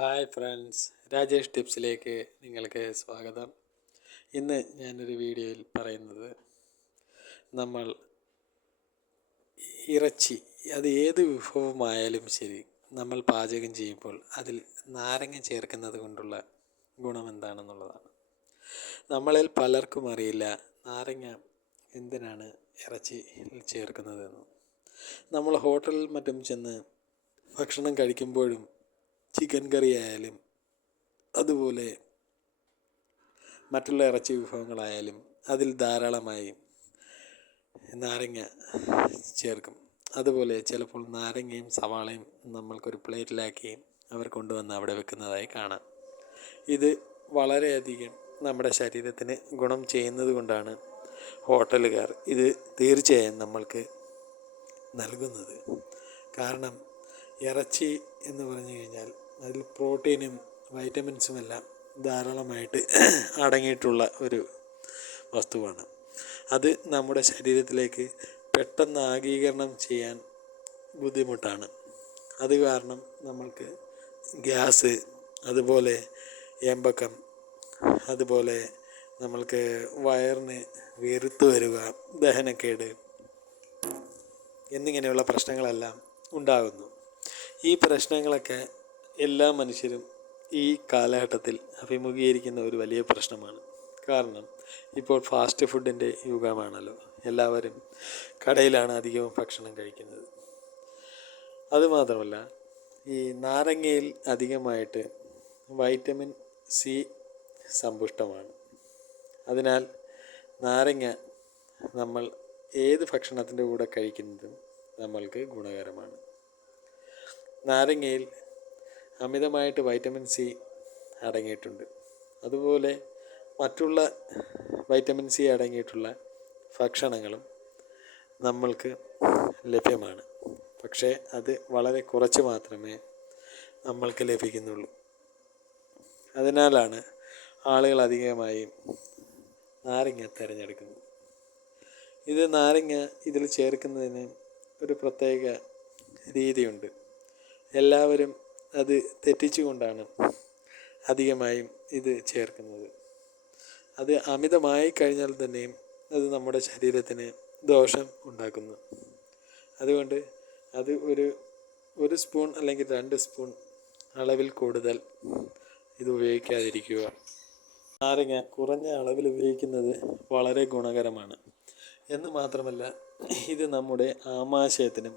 Hi friends, Rajesh ടിപ്സിലേക്ക് നിങ്ങൾക്ക് സ്വാഗതം. ഇന്ന് ഞാനൊരു വീഡിയോയിൽ പറയുന്നത് നമ്മൾ ഇറച്ചി അത് ഏത് വിഭവമായാലും ശരി, നമ്മൾ പാചകം ചെയ്യുമ്പോൾ അതിൽ നാരങ്ങ ചേർക്കുന്നത് കൊണ്ടുള്ള ഗുണമെന്താണെന്നുള്ളതാണ്. നമ്മളിൽ പലർക്കും അറിയില്ല നാരങ്ങ എന്തിനാണ് ഇറച്ചിയിൽ ചേർക്കുന്നതെന്ന്. നമ്മൾ ഹോട്ടലിൽ മറ്റും ചെന്ന് ഭക്ഷണം കഴിക്കുമ്പോഴും ചിക്കൻ കറി ആയാലും അതുപോലെ മറ്റുള്ള ഇറച്ചി വിഭവങ്ങളായാലും അതിൽ ധാരാളമായി നാരങ്ങ ചേർക്കും. അതുപോലെ ചിലപ്പോൾ നാരങ്ങയും സവാളയും നമ്മൾക്കൊരു പ്ലേറ്റിലാക്കി അവർ കൊണ്ടുവന്ന് അവിടെ വെക്കുന്നതായി കാണാം. ഇത് വളരെയധികം നമ്മുടെ ശരീരത്തിന് ഗുണം ചെയ്യുന്നത് കൊണ്ടാണ് ഹോട്ടലുകാർ ഇത് തീർച്ചയായും നമ്മൾക്ക് നൽകുന്നത്. കാരണം ഇറച്ചി എന്ന് പറഞ്ഞു കഴിഞ്ഞാൽ അതിൽ പ്രോട്ടീനും വൈറ്റമിൻസുമെല്ലാം ധാരാളമായിട്ട് അടങ്ങിയിട്ടുള്ള ഒരു വസ്തുവാണ്. അത് നമ്മുടെ ശരീരത്തിലേക്ക് പെട്ടെന്ന് ആഗീകരണം ചെയ്യാൻ ബുദ്ധിമുട്ടാണ്. അത് കാരണം നമ്മൾക്ക് ഗ്യാസ്, അതുപോലെ ഏമ്പക്കം, അതുപോലെ നമ്മൾക്ക് വയറിന് വീർത്ത് വരിക, ദഹനക്കേട് എന്നിങ്ങനെയുള്ള പ്രശ്നങ്ങളെല്ലാം ഉണ്ടാകുന്നു. ഈ പ്രശ്നങ്ങളൊക്കെ എല്ലാ മനുഷ്യരും ഈ കാലഘട്ടത്തിൽ അഭിമുഖീകരിക്കുന്ന ഒരു വലിയ പ്രശ്നമാണ്. കാരണം ഇപ്പോൾ ഫാസ്റ്റ് ഫുഡിൻ്റെ യുഗമാണല്ലോ. എല്ലാവരും കടയിലാണ് അധികവും ഭക്ഷണം കഴിക്കുന്നത്. അതുമാത്രമല്ല, ഈ നാരങ്ങയിൽ അധികമായിട്ട് വൈറ്റമിൻ സി സമ്പുഷ്ടമാണ്. അതിനാൽ നാരങ്ങ നമ്മൾ ഏത് ഭക്ഷണത്തിൻ്റെ കൂടെ കഴിക്കുന്നതും നമ്മൾക്ക് ഗുണകരമാണ്. നാരങ്ങയിൽ അമിതമായിട്ട് വൈറ്റമിൻ സി അടങ്ങിയിട്ടുണ്ട്. അതുപോലെ മറ്റുള്ള വൈറ്റമിൻ സി അടങ്ങിയിട്ടുള്ള ഭക്ഷണങ്ങളും നമ്മൾക്ക് ലഭ്യമാണ്. പക്ഷേ അത് വളരെ കുറച്ച് മാത്രമേ നമ്മൾക്ക് ലഭിക്കുന്നുള്ളൂ. അതിനാലാണ് ആളുകൾ അധികമായും നാരങ്ങ തിരഞ്ഞെടുക്കുന്നത്. നാരങ്ങ ഇതിൽ ചേർക്കുന്നതിന് ഒരു പ്രത്യേക രീതിയുണ്ട്. എല്ലാവരും അത് തെറ്റിച്ചുകൊണ്ടാണ് അധികമായും ഇത് ചേർക്കുന്നത്. അത് അമിതമായി കഴിഞ്ഞാൽ തന്നെയും അത് നമ്മുടെ ശരീരത്തിന് ദോഷം ഉണ്ടാക്കുന്നു. അതുകൊണ്ട് അത് ഒരു സ്പൂൺ അല്ലെങ്കിൽ 2 സ്പൂൺ അളവിൽ കൂടുതൽ ഇത് ഉപയോഗിക്കാതിരിക്കുക. നാരങ്ങ കുറഞ്ഞ അളവിൽ ഉപയോഗിക്കുന്നത് വളരെ ഗുണകരമാണ്. എന്ന് മാത്രമല്ല, ഇത് നമ്മുടെ ആമാശയത്തിനും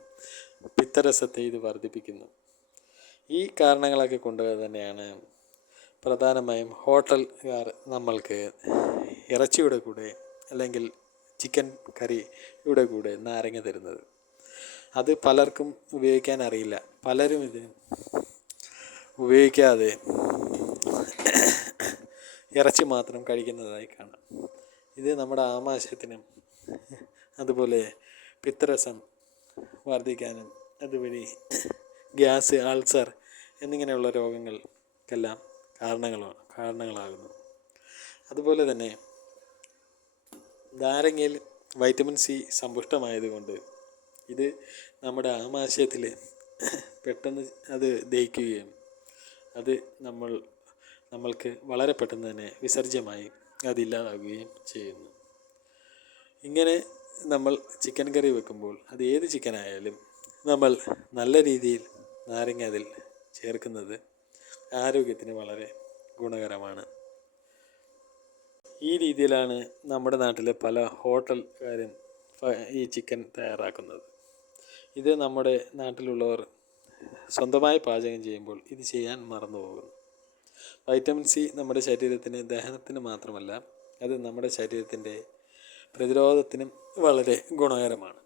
പിത്തരസത്തെ ഇത് വർദ്ധിപ്പിക്കുന്നു. ഈ കാരണങ്ങളൊക്കെ കൊണ്ട് തന്നെയാണ് പ്രധാനമായും ഹോട്ടൽകാർ നമ്മൾക്ക് ഇറച്ചിയുടെ കൂടെ അല്ലെങ്കിൽ ചിക്കൻ കറിയുടെ കൂടെ നാരങ്ങ തരുന്നത്. അത് പലർക്കും ഉപയോഗിക്കാൻ അറിയില്ല. പലരും ഇത് ഉപയോഗിക്കാതെ ഇറച്ചി മാത്രം കഴിക്കുന്നതായി കാണാം. ഇത് നമ്മുടെ ആമാശയത്തിനും അതുപോലെ പിത്തരസം വർദ്ധിക്കാനും അതുവഴി ഗ്യാസ്, അൾസർ എന്നിങ്ങനെയുള്ള രോഗങ്ങൾക്കെല്ലാം കാരണങ്ങളാകുന്നു. അതുപോലെ തന്നെ നാരങ്ങയിൽ വൈറ്റമിൻ സി സമ്പുഷ്ടമായതുകൊണ്ട് ഇത് നമ്മുടെ ആമാശയത്തിൽ പെട്ടെന്ന് അത് ദഹിക്കുകയും അത് നമ്മൾക്ക് വളരെ പെട്ടെന്ന് തന്നെ വിസർജ്യമായി അതില്ലാതാകുകയും ചെയ്യുന്നു. ഇങ്ങനെ നമ്മൾ ചിക്കൻ കറി വെക്കുമ്പോൾ അത് ഏത് ചിക്കനായാലും നമ്മൾ നല്ല രീതിയിൽ നാരങ്ങ അതിൽ ചേർക്കുന്നത് ആരോഗ്യത്തിന് വളരെ ഗുണകരമാണ്. ഈ രീതിയിലാണ് നമ്മുടെ നാട്ടിലെ പല ഹോട്ടൽക്കാരും ഈ ചിക്കൻ തയ്യാറാക്കുന്നത്. ഇത് നമ്മുടെ നാട്ടിലുള്ളവർ സ്വന്തമായി പാചകം ചെയ്യുമ്പോൾ ഇത് ചെയ്യാൻ മറന്നു പോകുന്നു. വൈറ്റമിൻ സി നമ്മുടെ ശരീരത്തിന് ദഹനത്തിന് മാത്രമല്ല, അത് നമ്മുടെ ശരീരത്തിൻ്റെ പ്രതിരോധത്തിനും വളരെ ഗുണകരമാണ്.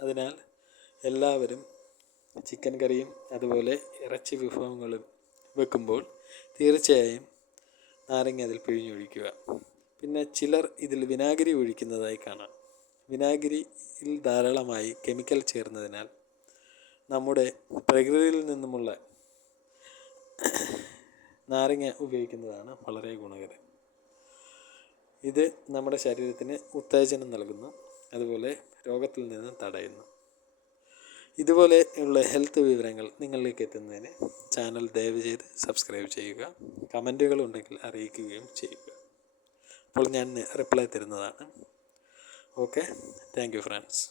അതിനാൽ എല്ലാവരും ചിക്കൻ കറിയും അതുപോലെ ഇറച്ചി വിഭവങ്ങളും വെക്കുമ്പോൾ തീർച്ചയായും നാരങ്ങ അതിൽ പിഴിഞ്ഞൊഴിക്കുക. പിന്നെ ചിലർ ഇതിൽ വിനാഗിരി ഒഴിക്കുന്നതായി കാണാം. വിനാഗിരിയിൽ ധാരാളമായി കെമിക്കൽ ചേർന്നതിനാൽ നമ്മുടെ പ്രകൃതിയിൽ നിന്നുമുള്ള നാരങ്ങ ഉപയോഗിക്കുന്നതാണ് വളരെ ഗുണകരം. ഇത് നമ്മുടെ ശരീരത്തിന് ഉത്തേജനം നൽകുന്നു, അതുപോലെ രോഗത്തിൽ നിന്ന് തടയുന്നു. ഇതുപോലെ ഉള്ള ഹെൽത്ത് വിവരങ്ങൾ നിങ്ങളിലേക്ക് എത്തുന്നതിന് ചാനൽ ദയവ് ചെയ്ത് സബ്സ്ക്രൈബ് ചെയ്യുക, കമൻറ്റുകളുണ്ടെങ്കിൽ അറിയിക്കുകയും ചെയ്യുക. അപ്പോൾ ഞാൻ റിപ്ലൈ തരുന്നതാണ്. Okay, thank you friends.